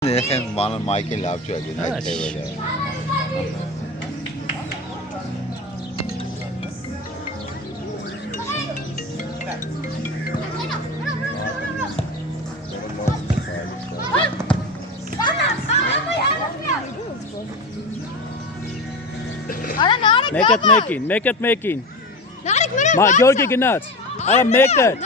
Երեխեն բանը Մայքին լավ չի ագին այդ թևերը։ Մեկ at մեկին։ Գյորգի գնաց։ Արա մեկ at։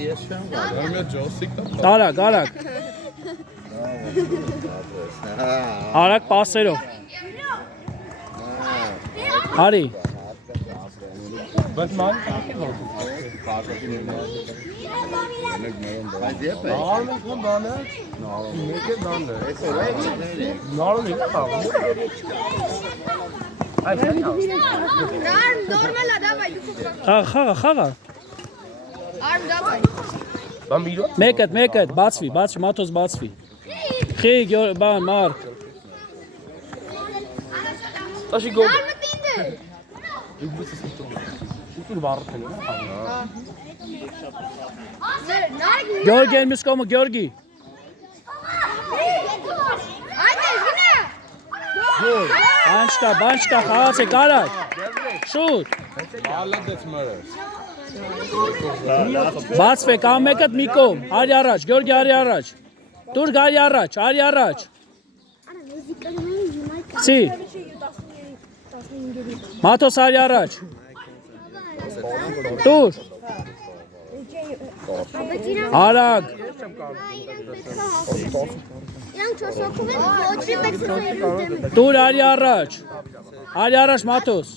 Ես չեմ գալ։ Արագ։ Արագ պասերով։ Արի։ Բայց ման Խաղա։ Մեկ at, բացվի, մաթոս բացվի։ Խի, բան, մարդ։ Տաշի գոլ։ Գյորգի են մյուս կոմը, Գյորգի։ Բան չկա, խաղացեք, արագ։ Շուտ։ Բացվեք, ամեկ at մի կոմ, արի առաջ, Գյորգի արի առաջ։ Տուրգ արի առաջ։ Սի։ Մաթոս արի առաջ։ Տուր։ Արագ։ Տուր արի առաջ Մաթոս։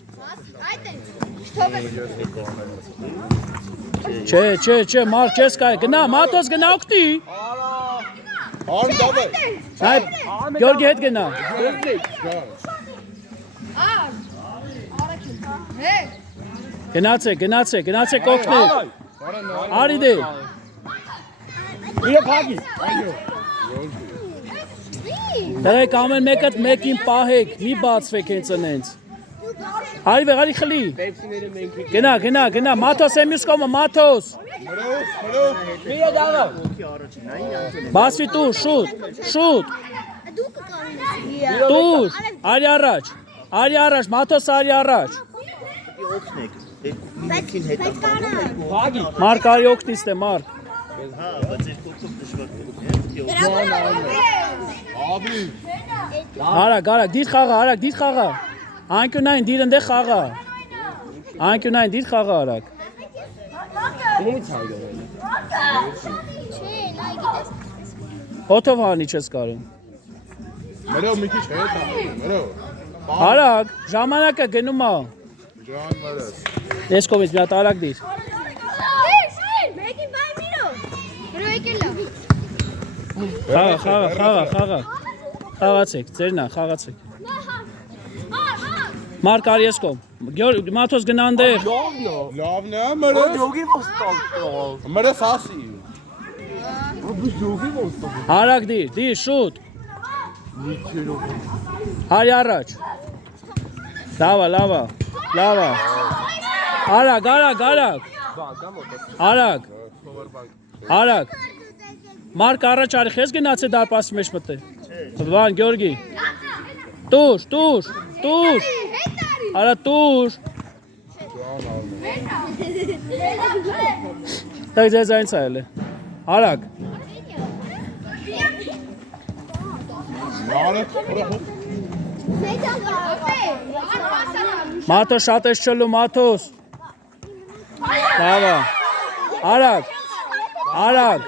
Չէ, մարդ չես կայ, գնա, Մաթոս գնա օգտի։ Գյորգի հետ գնա։ Գնացեք օգտի։ Արի դե։ Դրեք ամեն մեկ at մեկին պահեք, մի բացվեք հենց ընենց։ Արի խլի։ Գնա, Մաթոս է մյուս կոմը, Մաթոս։ Բացվի տուր, շուտ։ Տուր, արի առաջ, Մաթոս արի առաջ։ Մարկ արի օգնիս դե, Մարկ։ Արագ, դիր խաղա։ Անկյունային դիր ընդեղ խաղա։ Արագ։ Հոթով հանի չես կարում։ Արագ, ժամանակը գնում ա։ Ես կոմից մի հատ արագ դիր։ Խաղա։ Խաղացեք, ձերնա, խաղացեք։ Մարկ արի ես կոմ։ Մաթոս գնա ընդեղ։ Լավն է, մրը սասի։ Արագ դիր, շուտ։ Արի առաջ։ Լավա։ Արագ։ Մարկ առաջ արի, խես գնացե դարպասի մեջ մտե։ Վան, Գյորգի։ Տուր։ Արա տուր։ Так ձեզ այն ցայել է։ Արագ։ Մաթոս շատ ես չլու, Մաթոս։ Լավա։ Արագ։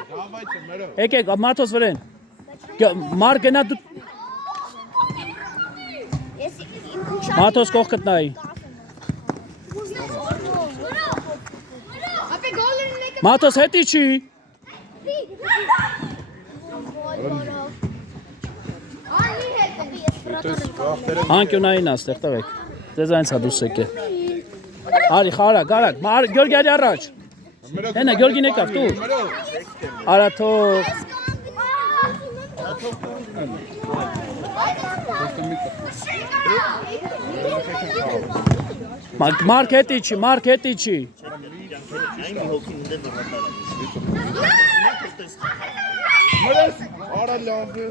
Եկեք, Մաթոս վրեն։ Մարկ գնա դու։ Մաթոս կողքդ նայի։ Մաթոս հետի չի։ Անկյունային աստեղ տվեք։ Ձեզ այնց հա դուս եկե։ Արի, արագ։ Գյորգի արի առաջ։ Հենա, Գյորգին եկավ, տուր։ Արա թող։ Մարկ հետի չի։ Այն մի հոգին դե վրատարան։ Մրես, արա լավ է։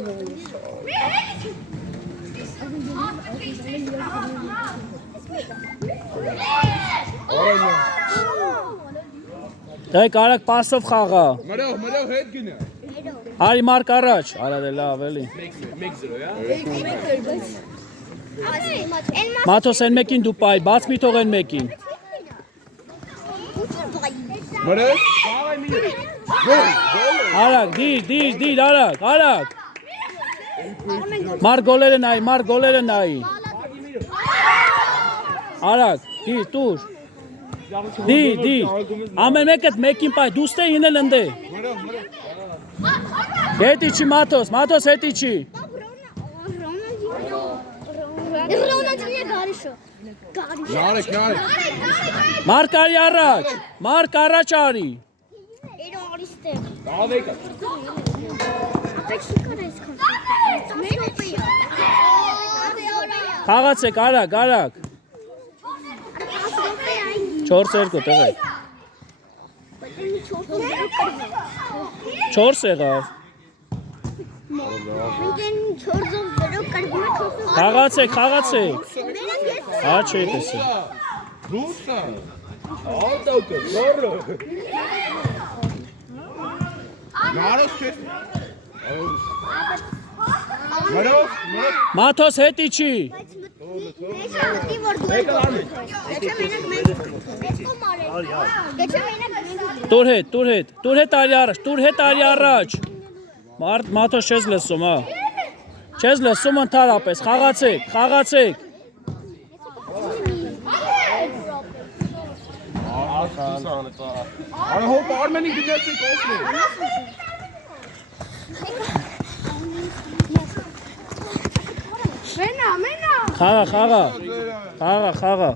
Դե կարակ պասով խաղա։ Մրով հետ գնա։ Արի մարկ առաջ։ Արա դե լավ էլի։ Մաթոս են մեկին դու պայ, բաց մի թող են մեկին։ Մրես։ Արակ, դիր, արակ։ Մարկ գոլերը նայի։ Արակ, դիր, տուր։ Դիր, ամեն մեկդ մեկին պայ, դուստ է ինել ընդե։ Հետ իչի Մաթոս հետ իչի։ Նարեկ։ Մարկ առաջ արի։ Խաղացեք, արակ։ 4-2 տղեկ։ 4 եղավ։ Խաղացեք։ Հա չի տեսել։ Դուսա։ Ալտոկը, զորը։ Նարեկ չէ։ Մրով։ Մաթոս հետ իչի։ Տուր հետ արի առաջ։ Մաթոս չես լսում, հա։ Չես լսում ընդհանրապես, խաղացեք։ Արա հոպ Արմենի գնացեք օսնի։ Մենա։ Խաղա։